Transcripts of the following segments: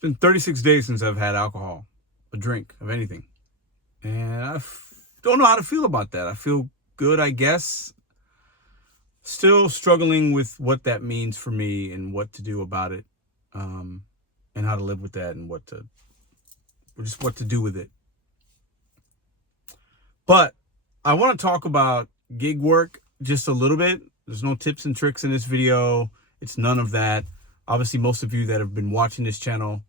been 36 days since I've had alcohol, a drink of anything. And I don't know how to feel about that. I feel good, I guess. Still struggling with what that means for me and what to do about it, and how to live with that and what to do with it. But I want to talk about gig work just a little bit. There's no tips and tricks in this video. It's none of that. Obviously, most of you that have been watching this channel,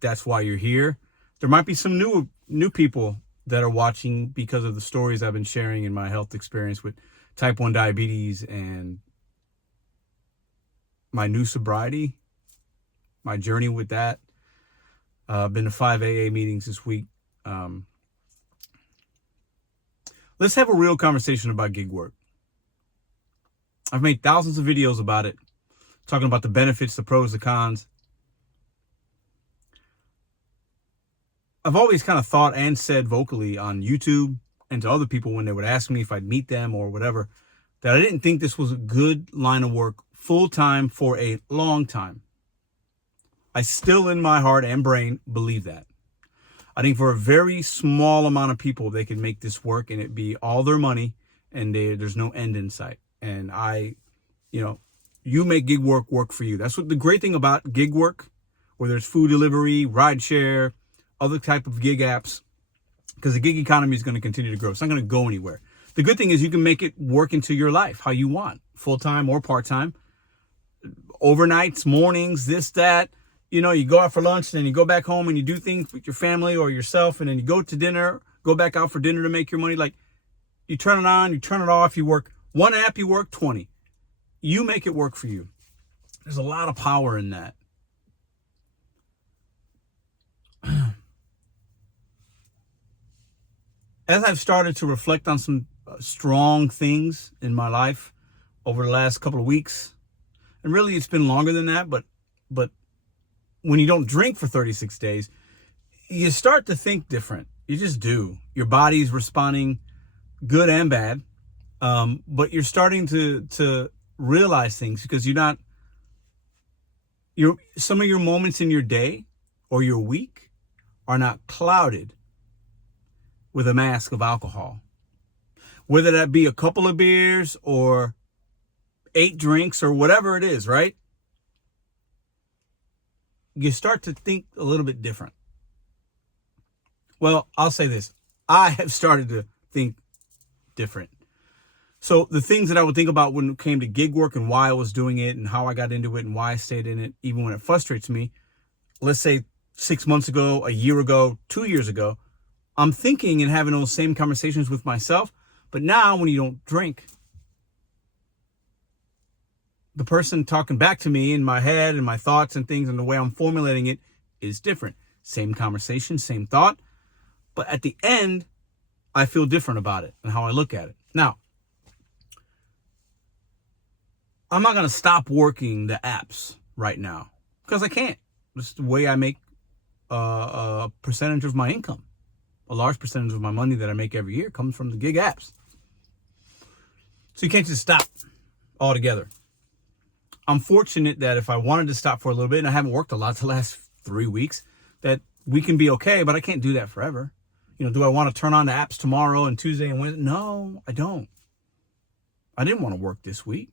that's why you're here. There might be some new people that are watching because of the stories I've been sharing in my health experience with type 1 diabetes and my new sobriety, my journey with that. I've been to 5 AA meetings this week. Let's have a real conversation about gig work. I've made thousands of videos about it, talking about the benefits, the pros, the cons. I've always kind of thought and said vocally on YouTube and to other people when they would ask me if I'd meet them or whatever, that I didn't think this was a good line of work full-time for a long time. I still in my heart and brain believe that. I think for a very small amount of people, they can make this work and it be all their money and there's no end in sight. And you make gig work for you. That's what the great thing about gig work, whether it's food delivery, rideshare, other type of gig apps, because the gig economy is going to continue to grow. It's not going to go anywhere. The good thing is you can make it work into your life how you want, full-time or part-time, overnights, mornings, this, that. You go out for lunch, then you go back home and you do things with your family or yourself, and then you go to dinner, go back out for dinner to make your money. Like, you turn it on, you turn it off, you work one app, you work 20. You make it work for you. There's a lot of power in that. As I've started to reflect on some strong things in my life over the last couple of weeks, and really it's been longer than that, but when you don't drink for 36 days, you start to think different. You just do. Your body's responding good and bad, but you're starting to realize things because some of your moments in your day or your week are not clouded with a mask of alcohol. Whether that be a couple of beers or 8 drinks or whatever it is, right? You start to think a little bit different. Well, I'll say this. I have started to think different. So the things that I would think about when it came to gig work and why I was doing it and how I got into it and why I stayed in it, even when it frustrates me, let's say 6 months ago, a year ago, 2 years ago, I'm thinking and having those same conversations with myself. But now when you don't drink, the person talking back to me in my head and my thoughts and things and the way I'm formulating it is different. Same conversation, same thought. But at the end, I feel different about it and how I look at it. Now, I'm not going to stop working the apps right now because I can't. It's the way I make a percentage of my income. A large percentage of my money that I make every year comes from the gig apps. So you can't just stop altogether. I'm fortunate that if I wanted to stop for a little bit, and I haven't worked a lot the last 3 weeks, that we can be okay, but I can't do that forever. Do I want to turn on the apps tomorrow and Tuesday and Wednesday? No, I don't. I didn't want to work this week.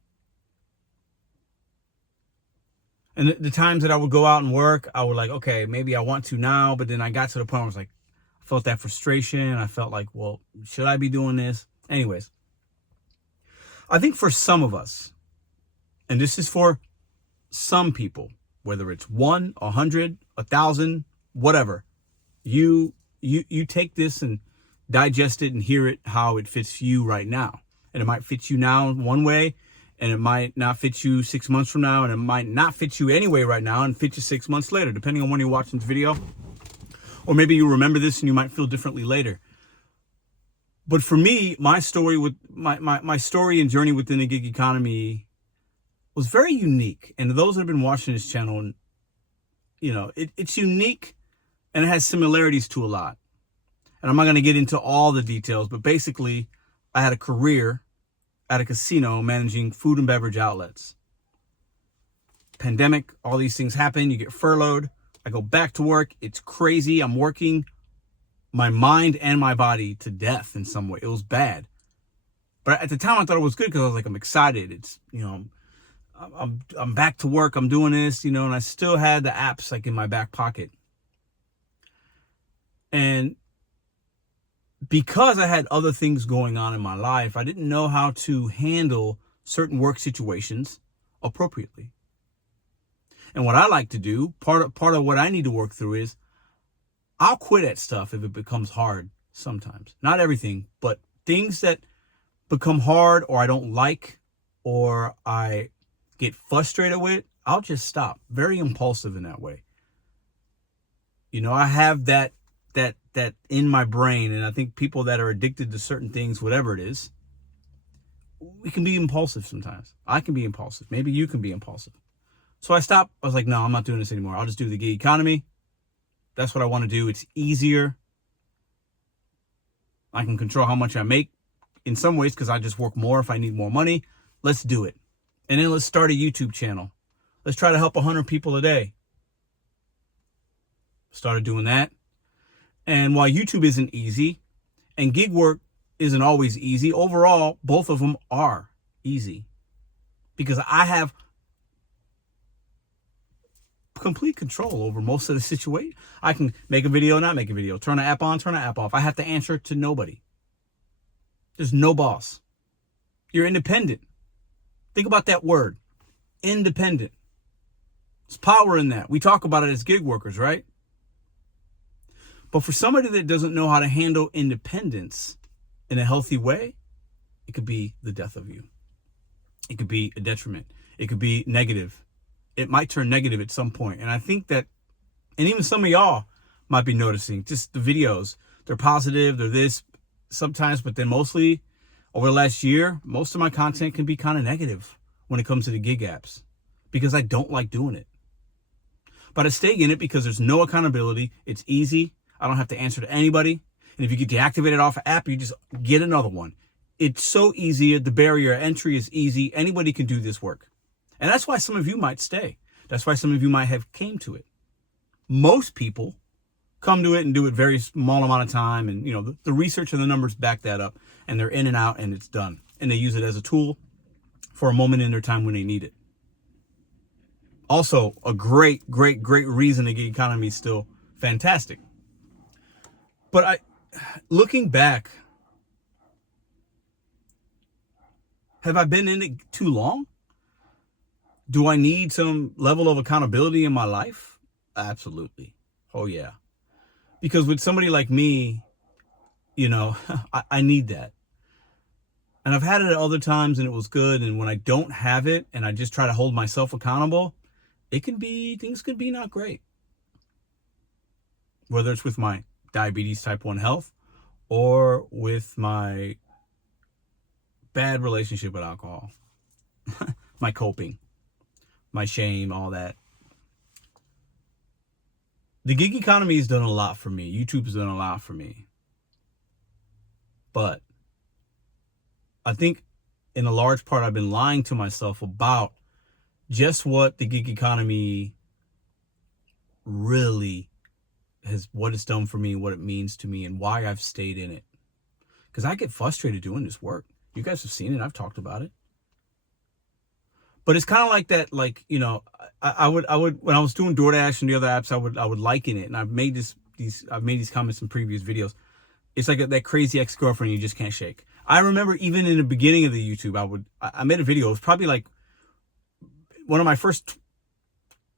And the times that I would go out and work, I would like, okay, maybe I want to now, but then I got to the point where I was like, I felt that frustration. I felt like, well, should I be doing this? Anyways, I think for some of us, and this is for some people, whether it's 1, 100, 1,000, whatever, you take this and digest it and hear it how it fits you right now. And it might fit you now in one way, and it might not fit you 6 months from now, and it might not fit you anyway right now and fit you 6 months later, depending on when you're watching this video. Or maybe you remember this and you might feel differently later. But for me, my story with my story and journey within the gig economy was very unique. And those that have been watching this channel, it's unique and it has similarities to a lot. And I'm not going to get into all the details, but basically I had a career at a casino managing food and beverage outlets. Pandemic, all these things happen. You get furloughed. I go back to work. It's crazy. I'm working my mind and my body to death in some way. It was bad. But at the time I thought it was good because I was like, I'm excited. It's, I'm back to work. I'm doing this, and I still had the apps like in my back pocket. And because I had other things going on in my life, I didn't know how to handle certain work situations appropriately. And what I like to do, part of what I need to work through is I'll quit at stuff if it becomes hard sometimes. Not everything, but things that become hard or I don't like or I get frustrated with, I'll just stop. Very impulsive in that way. I have that in my brain, and I think people that are addicted to certain things, whatever it is, we can be impulsive sometimes. I can be impulsive. Maybe you can be impulsive. So I stopped. I was like, no, I'm not doing this anymore. I'll just do the gig economy. That's what I want to do. It's easier. I can control how much I make in some ways because I just work more if I need more money. Let's do it. And then let's start a YouTube channel. Let's try to help 100 people a day. Started doing that. And while YouTube isn't easy and gig work isn't always easy, overall, both of them are easy because I have complete control over most of the situation. I can make a video, not make a video, turn an app on, turn an app off. I have to answer to nobody. There's no boss. You're independent. Think about that word, independent. There's power in that. We talk about it as gig workers, right? But for somebody that doesn't know how to handle independence in a healthy way, it could be the death of you. It could be a detriment. It could be negative. It might turn negative at some point. And I think that, and even some of y'all might be noticing, just the videos, they're positive, they're this sometimes, but then mostly over the last year, most of my content can be kind of negative when it comes to the gig apps because I don't like doing it. But I stay in it because there's no accountability. It's easy. I don't have to answer to anybody. And if you get deactivated off an app, you just get another one. It's so easy. The barrier of entry is easy. Anybody can do this work. And that's why some of you might stay. That's why some of you might have came to it. Most people come to it and do it very small amount of time. And, the research and the numbers back that up. And they're in and out and it's done. And they use it as a tool for a moment in their time when they need it. Also, a great reason the gig economy is still fantastic. But looking back, have I been in it too long? Do I need some level of accountability in my life? Absolutely. Oh, yeah. Because with somebody like me, I need that. And I've had it at other times and it was good. And when I don't have it and I just try to hold myself accountable, things can be not great. Whether it's with my diabetes type 1 health or with my bad relationship with alcohol, my coping, my shame, all that. The gig economy has done a lot for me. YouTube's done a lot for me. But I think in a large part, I've been lying to myself about just what the gig economy really what it's done for me, what it means to me, and why I've stayed in it. Because I get frustrated doing this work. You guys have seen it. I've talked about it. But it's kind of like that, I would when I was doing DoorDash and the other apps, I would liken it. And I've made these comments in previous videos. It's like that crazy ex-girlfriend you just can't shake. I remember even in the beginning of the YouTube, I made a video. It was probably like one of my first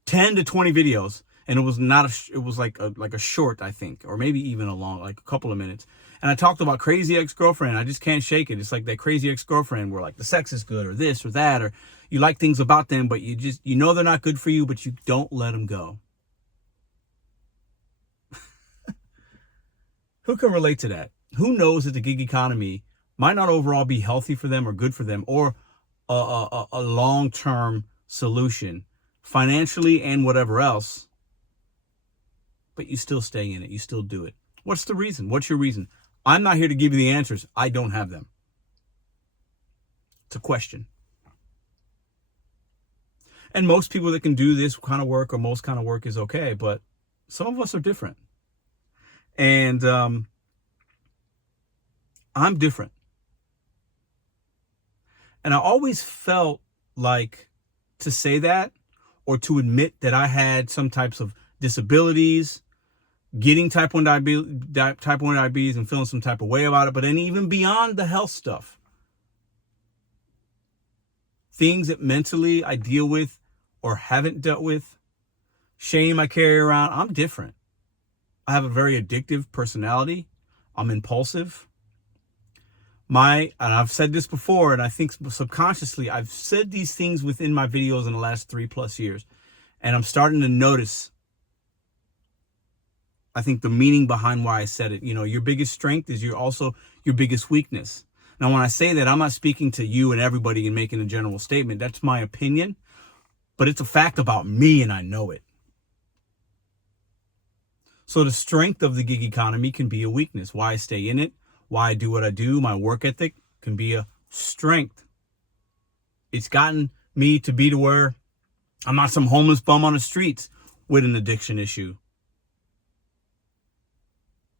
10 to 20 videos. And it was it was like a short, I think, or maybe even like a couple of minutes. And I talked about crazy ex-girlfriend. I just can't shake it. It's like that crazy ex-girlfriend where like the sex is good or this or that, or you like things about them, but you know they're not good for you, but you don't let them go. Who can relate to that? Who knows that the gig economy might not overall be healthy for them or good for them or a long-term solution financially and whatever else, but you still stay in it. You still do it. What's the reason? What's your reason? I'm not here to give you the answers. I don't have them. It's a question. And most people that can do this kind of work or most kind of work is okay. But Some of us are different. And I'm different. And I always felt like to say that or to admit that I had some types of disabilities, getting type 1 diabetes and feeling some type of way about it. But then even beyond the health stuff, things that mentally I deal with or haven't dealt with, shame I carry around, I'm different. I have a very addictive personality. I'm impulsive. And I've said this before, and I think subconsciously I've said these things within my videos in the last 3+ years. And I'm starting to notice, I think, the meaning behind why I said it. You know, your biggest strength is also your biggest weakness. Now, when I say that, I'm not speaking to you and everybody and making a general statement. That's my opinion. But it's a fact about me, and I know it. So the strength of the gig economy can be a weakness. Why I stay in it, why I do what I do, my work ethic can be a strength. It's gotten me to be to where I'm not some homeless bum on the streets with an addiction issue.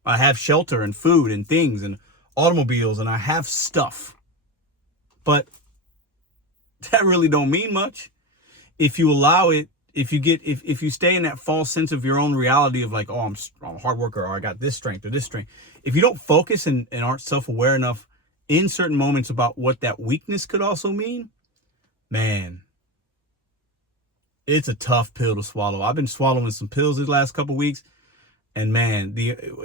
I have shelter and food and things and automobiles, and I have stuff. But that really don't mean much. If you allow it, if you stay in that false sense of your own reality of like, oh, I'm a hard worker, or I got this strength or this strength. If you don't focus and aren't self-aware enough in certain moments about what that weakness could also mean, man, it's a tough pill to swallow. I've been swallowing some pills these last couple of weeks, and man,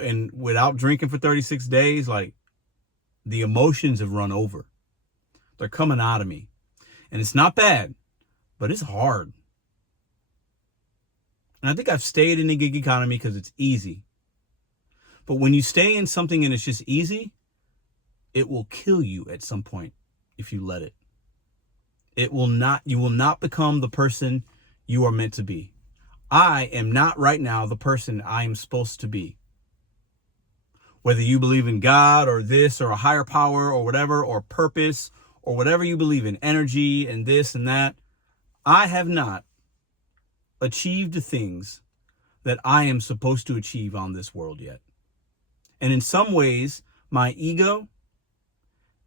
and without drinking for 36 days, like, the emotions have run over. They're coming out of me, and it's not bad, but it's hard. And I think I've stayed in the gig economy because it's easy. But when you stay in something and it's just easy, it will kill you at some point if you let it. You will not become the person you are meant to be. I am not right now the person I am supposed to be. Whether you believe in God or this or a higher power or whatever, or purpose or whatever you believe in, energy and this and that, I have not achieved the things that I am supposed to achieve on this world yet. And in some ways, my ego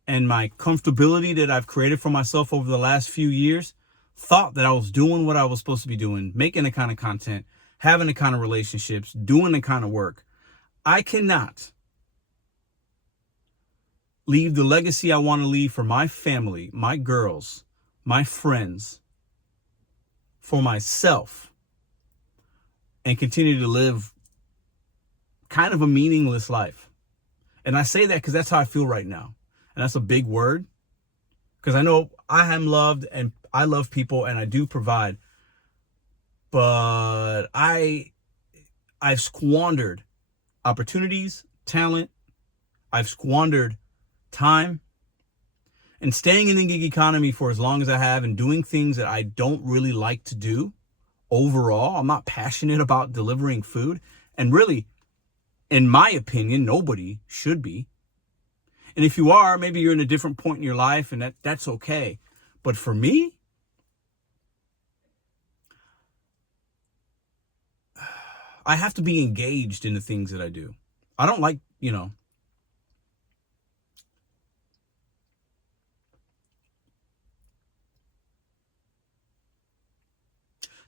and my comfortability that I've created for myself over the last few years thought that I was doing what I was supposed to be doing, making the kind of content, having the kind of relationships, doing the kind of work. I cannot leave the legacy I want to leave for my family, my girls, my friends, for myself, and continue to live kind of a meaningless life. And I say that because that's how I feel right now. And that's a big word, because I know I am loved and I love people and I do provide. But I've squandered opportunities, talent. I've squandered time. And staying in the gig economy for as long as I have and doing things that I don't really like to do overall. I'm not passionate about delivering food. And really, in my opinion, nobody should be. And if you are, maybe you're in a different point in your life, and that's okay. But for me, I have to be engaged in the things that I do. I don't like,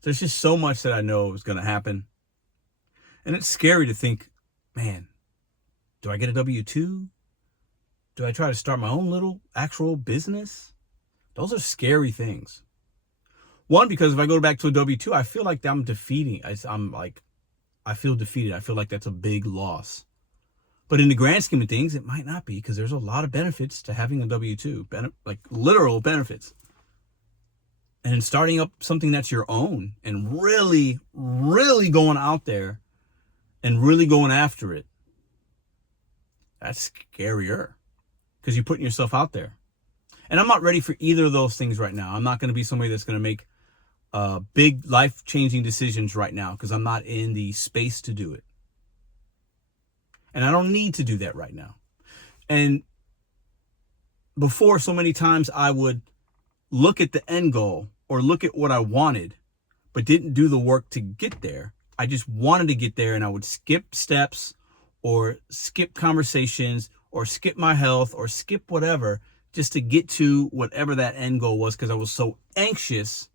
there's just so much that I know is going to happen. And it's scary to think, man, do I get a W-2? Do I try to start my own little actual business? Those are scary things. One, because if I go back to a W-2, I feel like I'm defeating. I feel defeated. I feel like that's a big loss. But in the grand scheme of things, it might not be, because there's a lot of benefits to having a W-2, like literal benefits. And starting up something that's your own and really, really going out there and really going after it, that's scarier, because you're putting yourself out there. And I'm not ready for either of those things right now. I'm not going to be somebody that's going to make big life-changing decisions right now, because I'm not in the space to do it. And I don't need to do that right now. And before, so many times I would look at the end goal or look at what I wanted, but didn't do the work to get there. I just wanted to get there, and I would skip steps or skip conversations or skip my health or skip whatever just to get to whatever that end goal was, because I was so anxious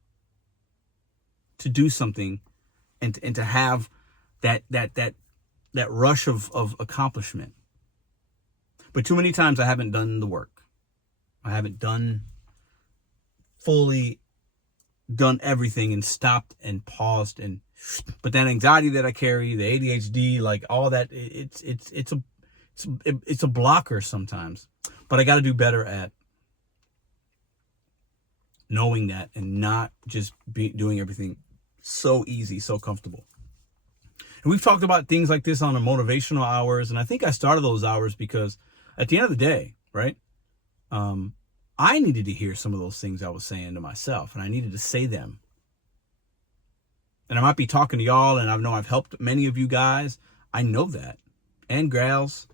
to do something and to have that rush of accomplishment. But too many times I haven't done the work. I haven't fully done everything and stopped and paused. But that anxiety that I carry, the ADHD, like all that, it's a blocker sometimes. But I got to do better at knowing that and not just doing everything so easy, so comfortable. And we've talked about things like this on the motivational hours. And I think I started those hours because at the end of the day, right? I needed to hear some of those things I was saying to myself, and I needed to say them. And I might be talking to y'all, and I know I've helped many of you guys. I know that. And gals.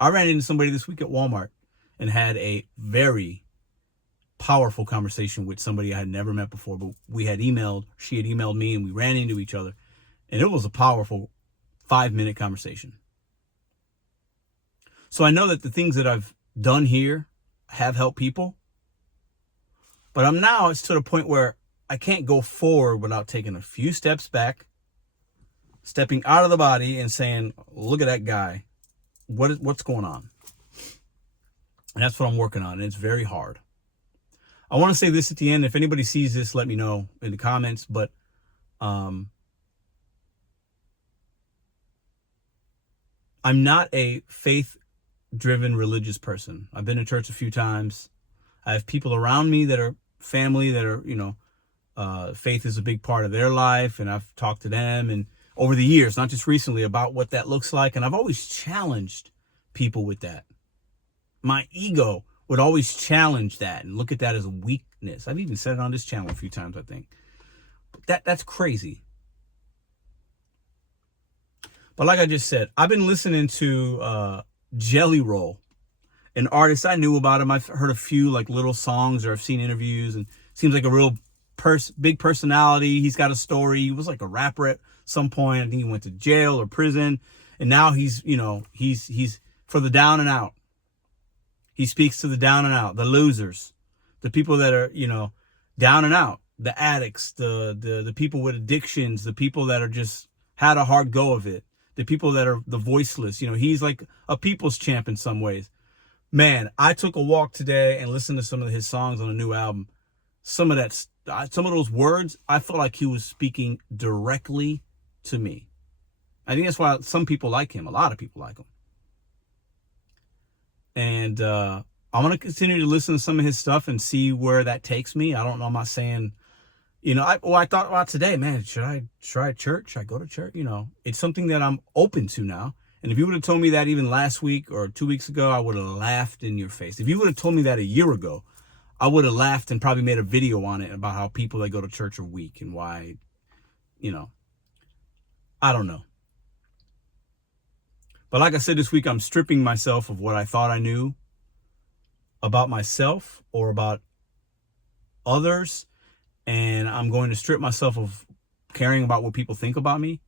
I ran into somebody this week at Walmart and had a very powerful conversation with somebody I had never met before, but we had emailed, she had emailed me, and we ran into each other. And it was a powerful 5-minute conversation. So I know that the things that I've done here have helped people, but it's to the point where I can't go forward without taking a few steps back, stepping out of the body and saying, look at that guy. What's going on? And that's what I'm working on. And it's very hard. I want to say this at the end. If anybody sees this, let me know in the comments. But I'm not a faith-driven religious person. I've been to church a few times. I have people around me that are family that are, faith is a big part of their life. And I've talked to them and over the years, not just recently, about what that looks like. And I've always challenged people with that. My ego would always challenge that and look at that as a weakness. I've even said it on this channel a few times, I think. But that's crazy. But like I just said, I've been listening to Jelly Roll, an artist I knew about him. I've heard a few like little songs, or I've seen interviews, and seems like a real big personality. He's got a story. He was like a rapper at some point. I think he went to jail or prison, and now he's for the down and out. He speaks to the down and out, the losers, the people that are, down and out, the addicts, the people with addictions, the people that are just had a hard go of it, the people that are the voiceless. He's like a people's champ in some ways. Man, I took a walk today and listened to some of his songs on a new album. Some of those words, I felt like he was speaking directly to me. I think that's why some people like him. A lot of people like him. And I'm going to continue to listen to some of his stuff and see where that takes me. I don't know. I'm not saying, I thought about today, man, should I try church? Should I go to church? It's something that I'm open to now. And if you would have told me that even last week or 2 weeks ago, I would have laughed in your face. If you would have told me that a year ago, I would have laughed and probably made a video on it about how people that go to church are weak and why, I don't know. But like I said, this week, I'm stripping myself of what I thought I knew about myself or about others. And I'm going to strip myself of caring about what people think about me.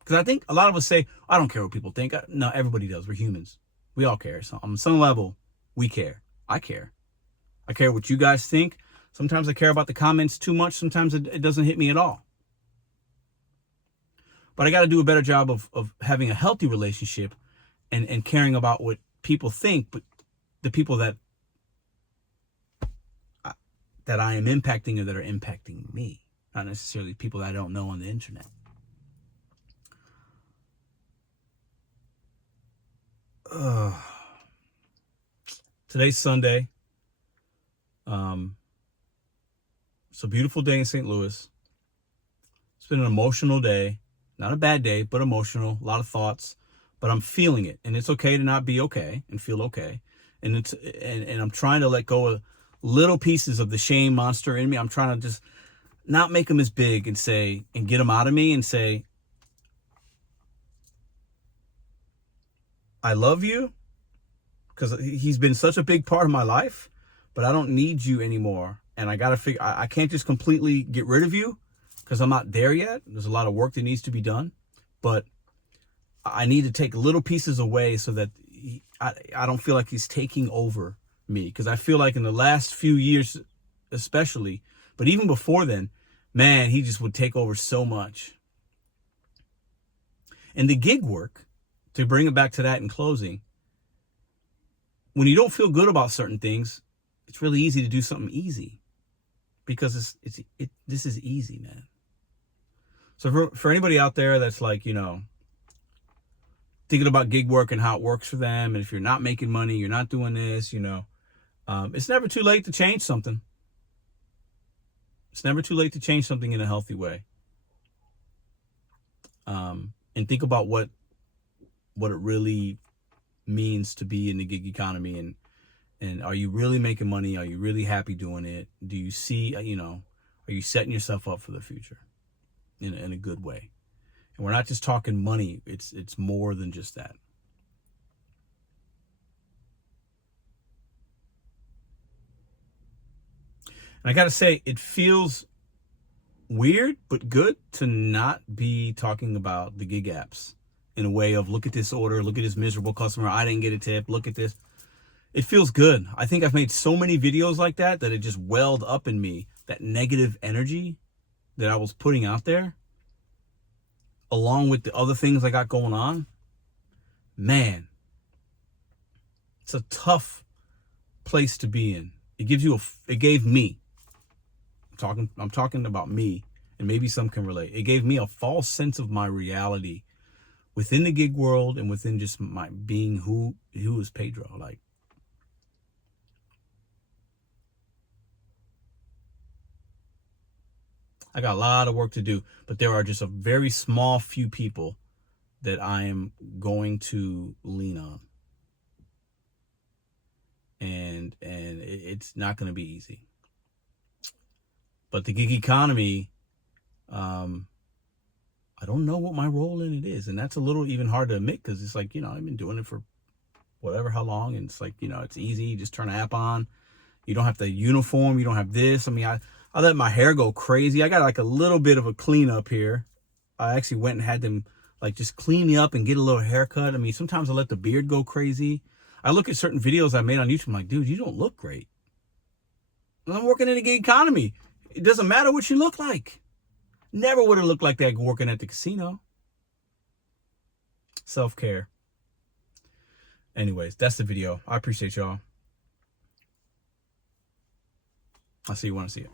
Because I think a lot of us say, I don't care what people think. No, everybody does. We're humans. We all care. So on some level, we care. I care. I care what you guys think. Sometimes I care about the comments too much. Sometimes it doesn't hit me at all. But I got to do a better job of having a healthy relationship and caring about what people think, but the people that I am impacting or that are impacting me, not necessarily people that I don't know on the internet. Today's Sunday. It's a beautiful day in St. Louis. It's been an emotional day. Not a bad day, but emotional. A lot of thoughts, but I'm feeling it, and it's okay to not be okay and feel okay. And I'm trying to let go of little pieces of the shame monster in me. I'm trying to just not make them as big and get them out of me and say, I love you, because he's been such a big part of my life, but I don't need you anymore. And I got to figure, I can't just completely get rid of you. because I'm not there yet. There's a lot of work that needs to be done, but I need to take little pieces away so that I don't feel like he's taking over me. Because I feel like in the last few years, especially, but even before then, man, he just would take over so much. And the gig work, to bring it back to that in closing, when you don't feel good about certain things, it's really easy to do something easy, because this is easy, man. So for anybody out there that's like, thinking about gig work and how it works for them, and if you're not making money, you're not doing this, it's never too late to change something. It's never too late to change something in a healthy way. And think about what it really means to be in the gig economy, and are you really making money? Are you really happy doing it? Do you see, are you setting yourself up for the future in a good way? And we're not just talking money. It's more than just that. And I got to say, it feels weird but good to not be talking about the gig apps in a way of, look at this order, look at this miserable customer, I didn't get a tip, look at this. It feels good. I think I've made so many videos like that it just welled up in me, that negative energy that I was putting out there, along with the other things I got going on. Man, it's a tough place to be in. It gave me, I'm talking about me, and maybe some can relate. It gave me a false sense of my reality within the gig world and within just my being who is Pedro. Like, I got a lot of work to do, but there are just a very small few people that I am going to lean on. And it's not going to be easy. But the gig economy, I don't know what my role in it is. And that's a little even hard to admit, because it's like, I've been doing it for how long. And it's like, it's easy. You just turn an app on. You don't have the uniform. You don't have this. I mean, I let my hair go crazy. I got like a little bit of a cleanup here. I actually went and had them like just clean me up and get a little haircut. I mean, sometimes I let the beard go crazy. I look at certain videos I made on YouTube. I'm like, dude, you don't look great. I'm working in the gig economy. It doesn't matter what you look like. Never would have looked like that working at the casino. Self-care. Anyways, that's the video. I appreciate y'all. I'll see you when I see it.